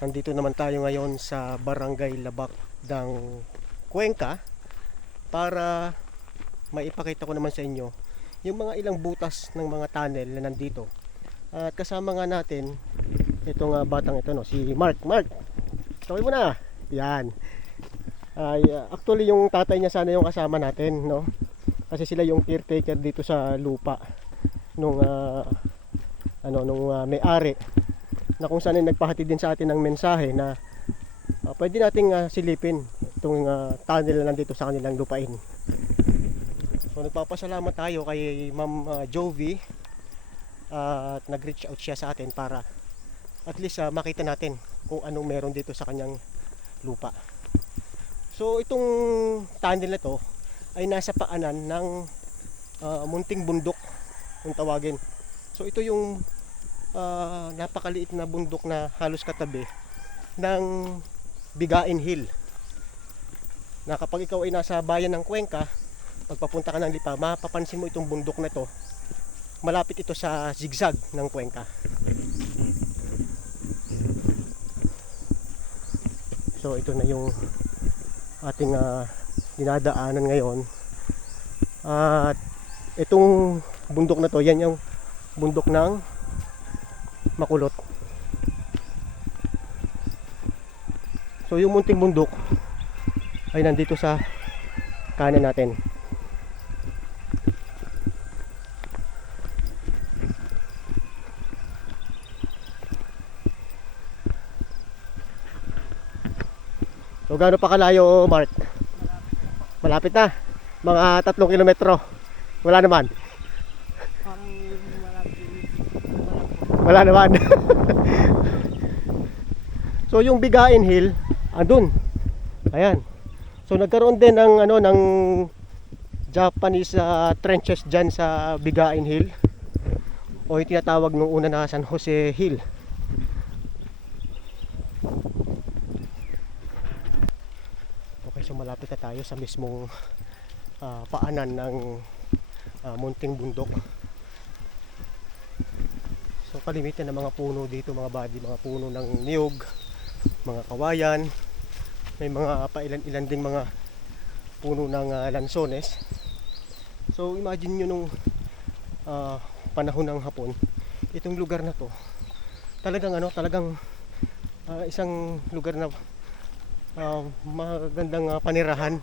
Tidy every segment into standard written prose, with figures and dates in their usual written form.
Nandito naman tayo ngayon sa Barangay Labak ng Cuenca para maipakita ko naman sa inyo yung mga ilang butas ng mga tunnel na nandito. At kasama nga natin itong batang ito, no, si Mark. Mark, tawag mo na. Yan. Actually yung tatay niya sana yung kasama natin, no? Kasi sila yung caretaker dito sa lupa nung may-ari, na kung saan ay nagpahatid din sa atin ng mensahe na pwede nating silipin itong tunnel na nandito sa kanilang lupain. So nagpapasalamat tayo kay Ma'am Jovi at nag-reach out siya sa atin para at least makita natin kung anong meron dito sa kanyang lupa. So itong tunnel na to ay nasa paanan ng munting bundok kung tawagin. So ito yung napakaliit na bundok na halos katabi ng Bigain Hill, na kapag ikaw ay nasa bayan ng Cuenca, pagpapunta ka ng Lipa, mapapansin mo itong bundok na ito. Malapit ito sa zigzag ng Cuenca. So ito na yung ating dinadaanan ngayon. At itong bundok na to, yan yung bundok ng Makulot. So yung munting bundok ay nandito sa kanan natin. So gaano pa kalayo, Mark? Malapit na. Mga 3 kilometro. Wala naman. Wala naman. So yung Bigain Hill andun. Ayan. So nagkaroon din ng Japanese trenches diyan sa Bigain Hill, o yung tinatawag nung una na San Jose Hill. Okay, so malapit na tayo sa mismong paanan ng munting bundok. So kalimitan ng mga puno dito, mga buddy, mga puno ng niyog, mga kawayan, may mga pailan-ilan ding mga puno ng lansones. So imagine nyo nung panahon ng hapon, itong lugar na to talagang isang lugar na magandang panirahan,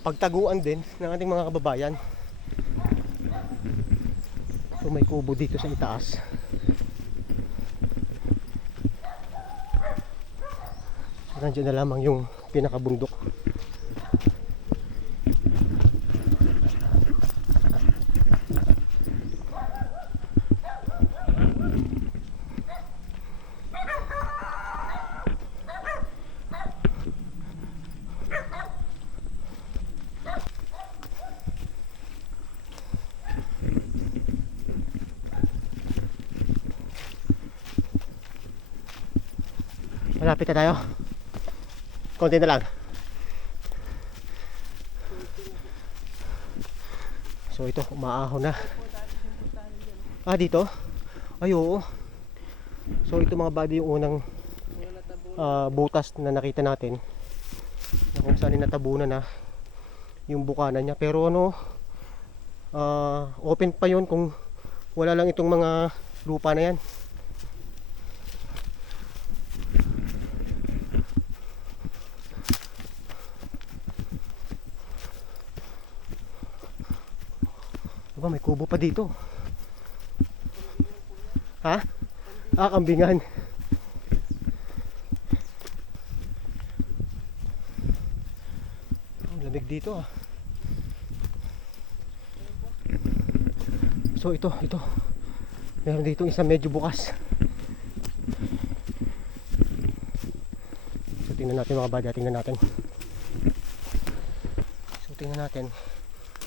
pagtaguan din ng ating mga kababayan. So may kubo dito sa itaas. Nandiyan na lamang yung pinakabundok. Malapit na tayo. Konti na lang. So ito, umaahon na. Dito? Ay, oo. So ito mga buddy, yung unang butas na nakita natin, na kung saan natabunan na yung bukanan niya. Pero open pa yon kung wala lang itong mga lupa na yan. May kubo pa dito. Ha? Kambingan. Ang lamig dito So ito. Meron dito isang medyo bukas. So tingnan natin mga bada, tingnan natin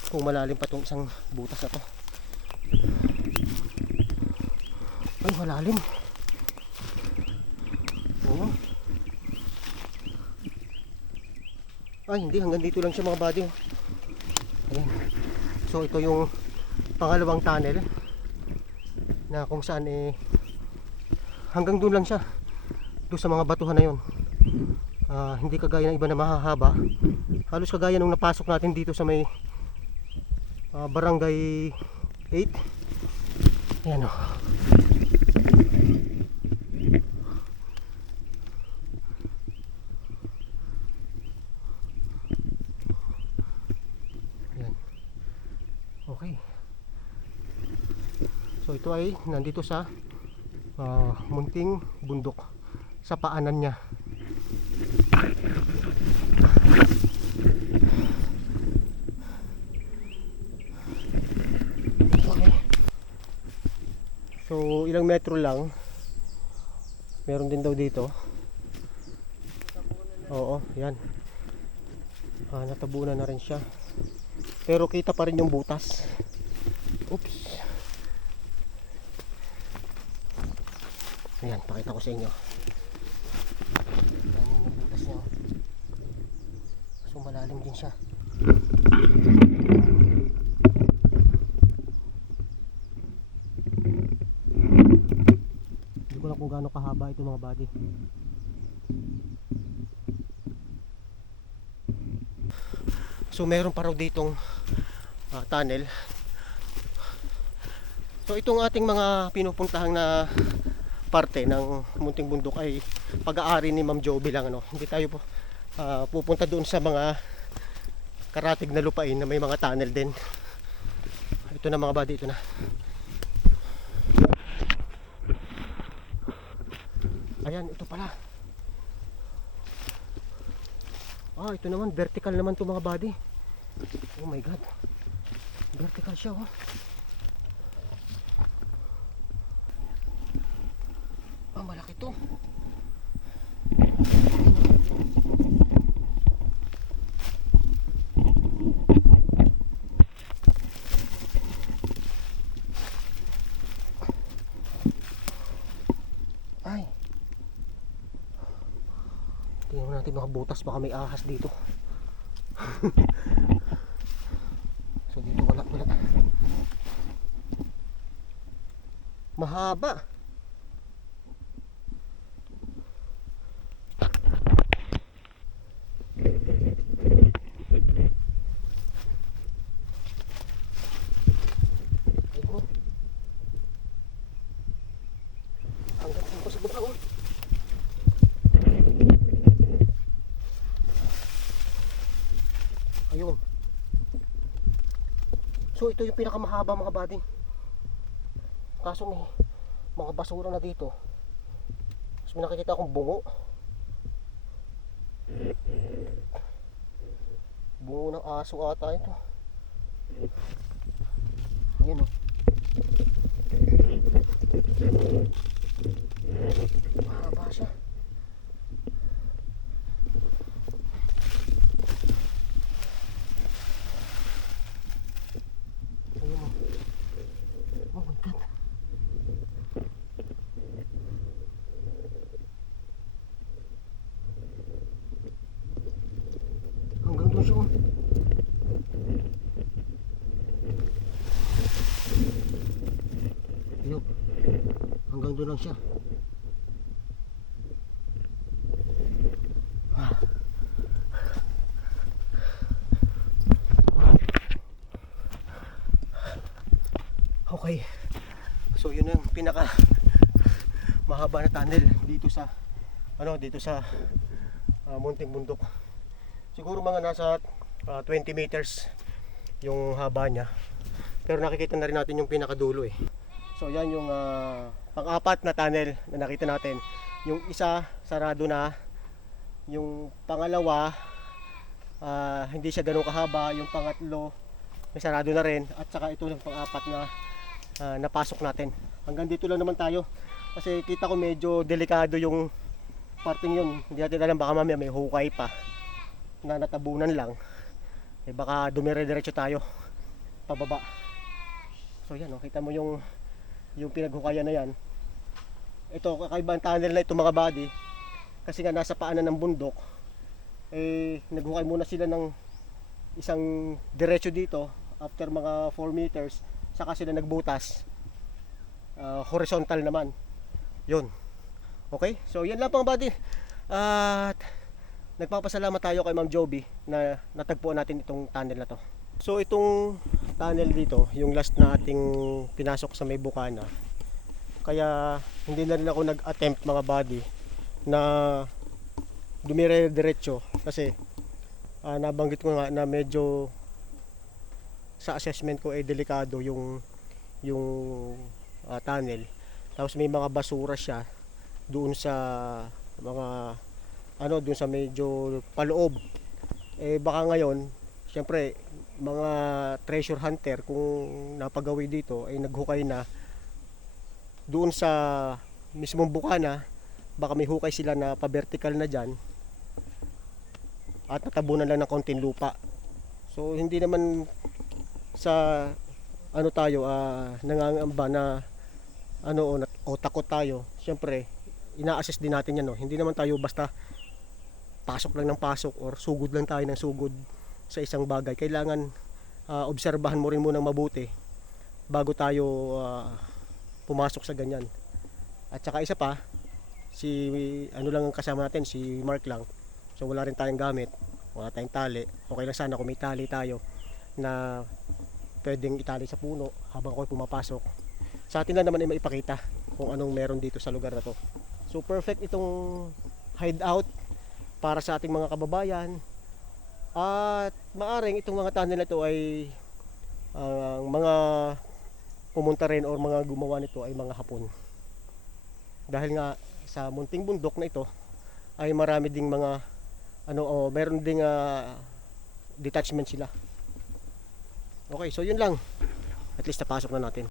kung malalim pa itong isang butas na to. Ay, malalim. Oo. Ay, hindi, hanggang dito lang siya mga buddy. Ayan. So ito yung pangalawang tunnel na kung saan hanggang doon lang siya. dito sa mga batuhan na yon. Hindi kagaya ng iba na mahahaba. Halos kagaya nung napasok natin dito sa may barangay 8. Ayan o. Ayan. Okay. So ito ay nandito sa munting bundok sa paanan niya. Okay. So ilang metro lang. Meron din daw dito. Oo, yan. Natabunan na rin siya. Pero kita pa rin yung butas. Oops. Ayan, pakita ko sa inyo. Yan yung butas niya. So malalim din siya. Hindi ko lang kung gaano kahaba ito mga buddy. So meron pa raw ditong tunnel. So itong ating mga pinupuntahang na parte ng munting bundok ay pag-aari ni Ma'am Joby lang, ano. Hindi tayo po pupunta doon sa mga karatig na lupain na may mga tunnel din. Ito na mga buddy, ito na. Ayan, ito pala. Ito naman, vertical naman to mga buddy. Oh my god. Vertical siya, oh. Malaki to. Ay. Tingnan natin mga butas, baka may ahas dito. So dito wala. Mahaba. Hanggang dito sa baba, oh. Ayun. So ito yung pinakamahaba mga buddy. Kaso may mga basura na dito. Tapos may nakikita akong bungo. Bungo ng aso ata ito. Ayan, oh. Mahaba siya. Ayan, oh. Oh my god. Hanggang doon siya, oh. Ayun. Hanggang doon lang siya. Okay. So yun yung pinaka mahaba na tunnel dito sa munting bundok. Siguro mga nasa 20 meters yung haba niya. Pero nakikita na rin natin yung pinakadulo, eh. So yan yung pang-apat na tunnel na nakita natin. Yung isa sarado na, yung pangalawa hindi siya ganun kahaba, yung pangatlo may sarado na rin, at saka ito yung pang-apat na napasok natin. Hanggang dito lang naman tayo kasi kita ko medyo delikado yung parting yun. Hindi natin alam, baka mamaya may hukay pa na natabunan lang, baka dumire-diretso tayo pababa. So yan, kita mo yung pinaghukayan na yan. Ito kakaibang tunnel na ito mga buddy, kasi nga nasa paanan ng bundok, naghukay muna sila ng isang diretso dito. After mga 4 meters saka sila nagbutas horizontal naman. Yun, Okay? So yan lang pang buddy. At nagpapasalamat tayo kay Ma'am Joby na natagpuan natin itong tunnel na to. So itong tunnel dito, yung last na ating pinasok sa may bukana. Kaya hindi na rin ako nag-attempt mga buddy na dumire-diretso kasi nabanggit ko nga na medyo sa assessment ko ay delikado yung tunnel. Tapos may mga basura siya doon sa mga doon sa medyo paloob. Baka ngayon, syempre mga treasure hunter kung napagawi dito ay naghukay na doon sa mismong bukana, baka may hukay sila na pa-vertical na diyan at natabunan lang ng konting lupa. So hindi naman sa tayo nangangamba na o takot tayo. Siyempre ina-assess din natin yan, no? Hindi naman tayo basta pasok lang ng pasok or sugod lang tayo ng sugod sa isang bagay. Kailangan obserbahan mo rin munang mabuti bago tayo pumasok sa ganyan. At saka isa pa, si lang ang kasama natin, si Mark lang. So wala rin tayong gamit, wala tayong tali. Okay lang sana kung may tali tayo na pwedeng itali sa puno habang ako'y pumapasok. Sa atin lang naman ay maipakita kung anong meron dito sa lugar na to. So perfect itong hideout para sa ating mga kababayan. At maaring itong mga tunnel na to ay mga pumunta rin or mga gumawa nito ay mga Hapon. Dahil nga sa munting bundok na ito ay marami ding mga meron ding detachment sila. Okay, so yun lang. At least napasok na natin.